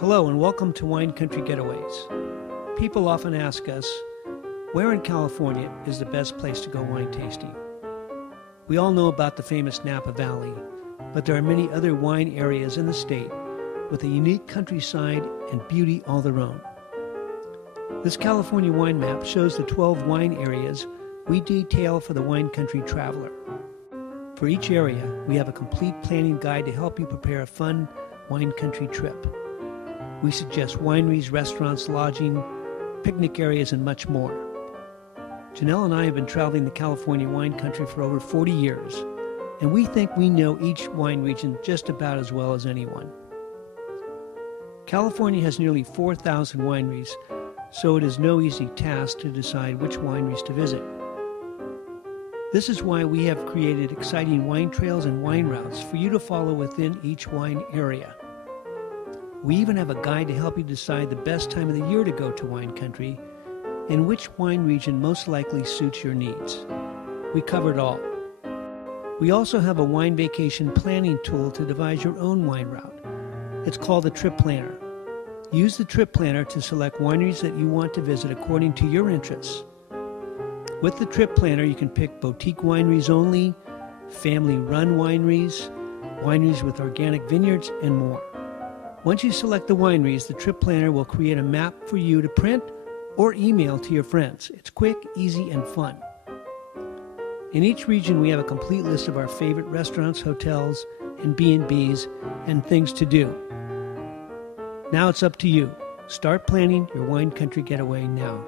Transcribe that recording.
Hello and welcome to Wine Country Getaways. People often ask us, where in California is the best place to go wine tasting? We all know about the famous Napa Valley, but there are many other wine areas in the state with a unique countryside and beauty all their own. This California wine map shows the 12 wine areas we detail for the wine country traveler. For each area, we have a complete planning guide to help you prepare a fun wine country trip. We suggest wineries, restaurants, lodging, picnic areas, and much more. Janelle and I have been traveling the California wine country for over 40 years, and we think we know each wine region just about as well as anyone. California has nearly 4,000 wineries, so it is no easy task to decide which wineries to visit. This is why we have created exciting wine trails and wine routes for you to follow within each wine area. We even have a guide to help you decide the best time of the year to go to wine country and which wine region most likely suits your needs. We cover it all. We also have a wine vacation planning tool to devise your own wine route. It's called the Trip Planner. Use the Trip Planner to select wineries that you want to visit according to your interests. With the Trip Planner, you can pick boutique wineries only, family-run wineries, wineries with organic vineyards, and more. Once you select the wineries, the Trip Planner will create a map for you to print or email to your friends. It's quick, easy, and fun. In each region, we have a complete list of our favorite restaurants, hotels, and B&Bs, and things to do. Now it's up to you. Start planning your wine country getaway now.